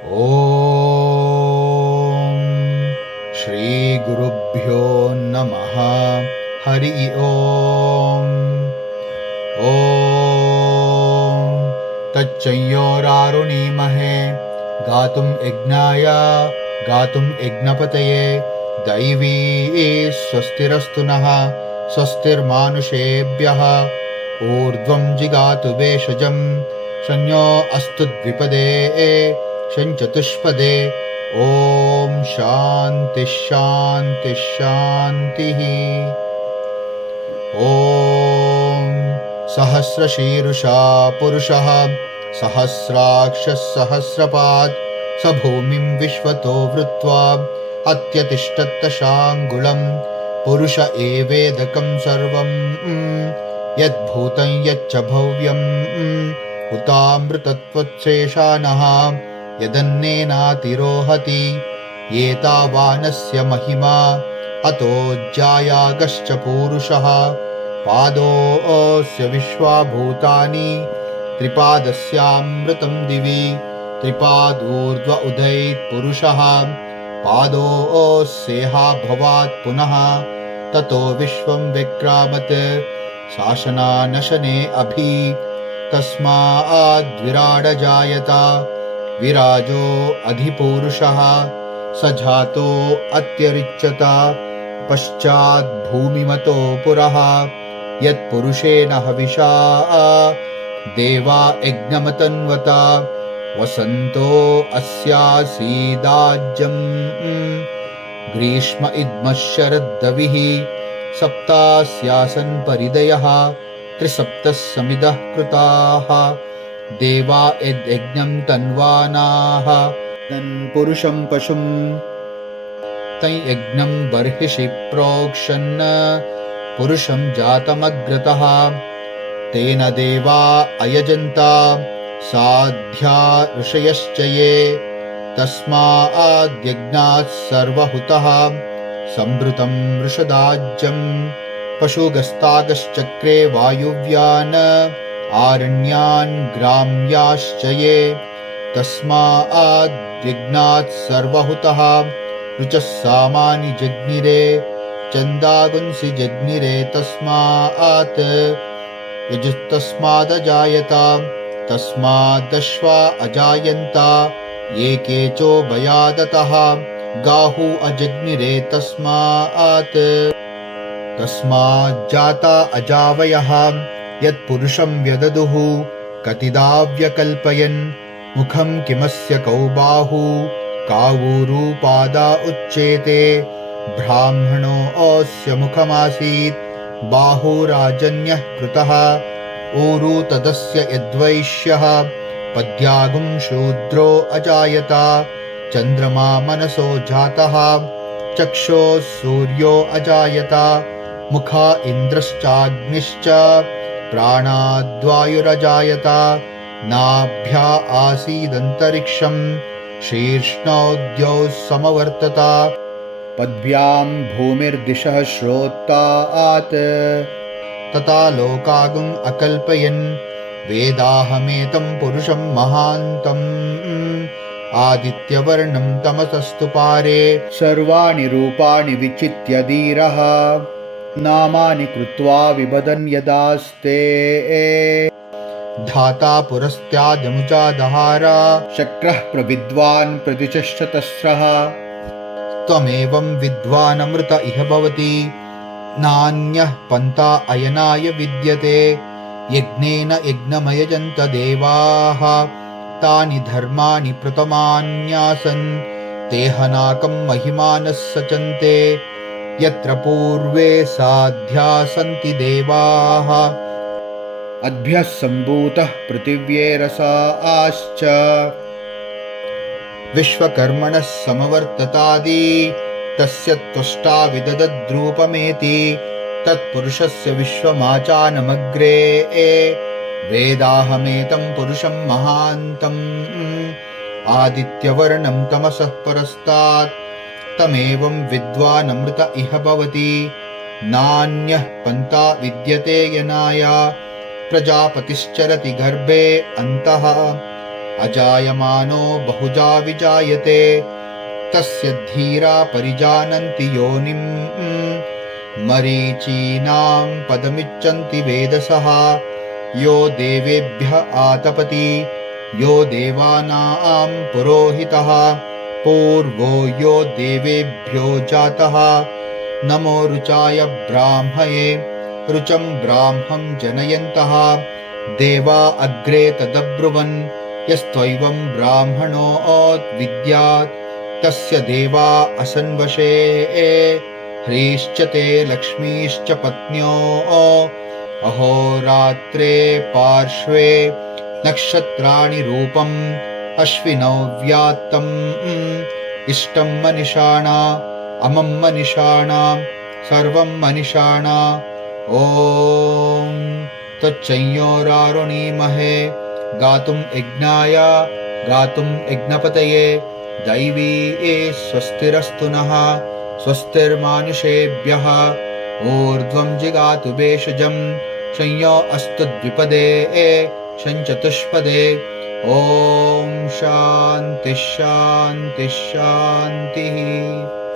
ॐ श्री गुरुभ्यो नमः। हरि ओम्। ॐ तच्चयोरारुणीमहे गातुं यज्ञाय गातुं यज्ञपतये दैवी स्वस्तिरस्तु नः स्वस्तिर्मानुषेभ्यः ऊर्ध्वं जिगातु भेषजं संयो अस्तु द्विपदे संचतुष्पदे। ॐ शान्ति शान्ति शान्तिः। ॐ सहस्रशीर्षा पुरुषः सहस्राक्षः सहस्रपात् स भूमिं विश्वतो वृत्वा अत्यतिष्ठत्तशाङ्गुलं पुरुष एवेदकं सर्वं यद्भूतं यच्च भव्यं हुतामृतत्वच्छेषाणः यदन्नेनातिरोहति एतावानस्य महिमा अतो ज्यायागश्च पूरुषः पादोऽस्य विश्वाभूतानि त्रिपादस्यामृतं दिवि त्रिपादूर्ध्व उदैत् पुरुषः पादोऽस्येहाभवात् पुनः ततो विश्वं विक्रामत् शासनानशने अभि तस्माद्विराडजायत विराजो अधिपूरुषः स जातो अत्यरिच्यत पश्चात् भूमिमतो पुरः यत्पुरुषेण हविषा देवा यज्ञमतन्वता वसन्तो अस्यासीदाज्यं ग्रीष्म इद्मः शरद्दविः सप्तास्यासन् परिदयः त्रिसप्तः समिदः कृताः देवा यद्यज्ञं तन्वानाः पुरुषं पशुं तं यज्ञं बर्हिषि प्रोक्षन् पुरुषं जातमग्रतः तेन देवा अयजन्त साध्या ऋषयश्च ये तस्माद्यज्ञात् सर्वहुतः संवृतं वृषदाज्यं पशुगस्तागश्चक्रे वायुव्यान् आरण्यान् ग्राम्याश्च ये तस्माद्यज्ञात् सर्वहुतः ऋचः सामानि जज्ञिरे चन्दागुंसि जज्ञिरे तस्मात् यजुस्तस्मादजायत तस्मादश्वा अजायन्त ये केचो भयादतः गाहु अजज्ञिरे तस्माज्जाता अजावयः यत्पुरुषं व्यददुः कतिदाव्यकल्पयन् मुखं किमस्य कौ बाहु कावूरुपादा उच्येते ब्राह्मणो अस्य मुखमासीत् बाहुराजन्यः कृतः ऊरु तदस्य यद्वैश्यः पद्यागुं शूद्रो अजायत चन्द्रमा मनसो जातः चक्षोः सूर्यो अजायत मुखा इन्द्रश्चाग्निश्च प्राणाद्वायुरजायत नाभ्या आसीदन्तरिक्षं शीर्ष्णोद्यौ समवर्तत पद्भ्यां भूमिर्दिशः श्रोतात् तथा लोकागुम् अकल्पयन् वेदाहमेतं पुरुषं महान्तम् आदित्यवर्णं तमसस्तु पारे सर्वाणि रूपाणि विचित्य धीरः नामानि कृत्वा विबदन् यदास्ते धाता पुरस्त्यादमुचादहारा शक्रः प्रविद्वान् प्रतिचष्टतस्रः त्वमेवं विद्वानमृत इह भवति नान्यः पन्था अयनाय विद्यते यज्ञेन यज्ञमयजन्त देवाः तानि धर्माणि प्रथमान्यासन् तेहनाकं महिमानः सचन्ते यत्र पूर्वे साध्या सन्ति देवाः अद्भ्यः सम्भूतः पृथिव्येरसाश्च विश्वकर्मणः समवर्ततादि तस्य त्वष्टा विददद्रूपमेति तत्पुरुषस्य विश्वमाचानमग्रे वेदाहमेतं पुरुषं महान्तम् आदित्यवर्णं तमसः परस्तात् तमेवं विद्वानमृत इह भवति नान्यः पन्था विद्यते यनाय प्रजापतिश्चरति गर्भे अन्तः अजायमानो बहुजा विजायते तस्य धीरा परिजानन्ति योनिम् मरीचीनां पदमिच्छन्ति वेदसः यो देवेभ्यः आतपति यो देवानां पुरोहितः पूर्वो यो देवेभ्यो जातः नमो रुचाय ब्राह्मये रुचं ब्राह्मं जनयन्तः देवा अग्रे तदब्रुवन् यस्त्वैवं ब्राह्मणोऽद्विद्यात् तस्य देवा असन्वशे ह्रीश्च ते लक्ष्मीश्च पत्न्यो अहोरात्रे पार्श्वे नक्षत्राणि रूपम् अश्विनौ व्यात्तम् इष्टं मनिषाणा अमं मनिषाणा सर्वं मनिषाणा ॐ तच्चंयोरारुणीमहे गातुं यज्ञाय गातुं यज्ञपतये दैवी स्वस्तिरस्तु नः स्वस्तिर्मानुषेभ्यः ऊर्ध्वं जिगातु भेषजं संयो अस्तु द्विपदे संचतुष्पदे ॐ शान्तिः शान्तिः शान्तिः।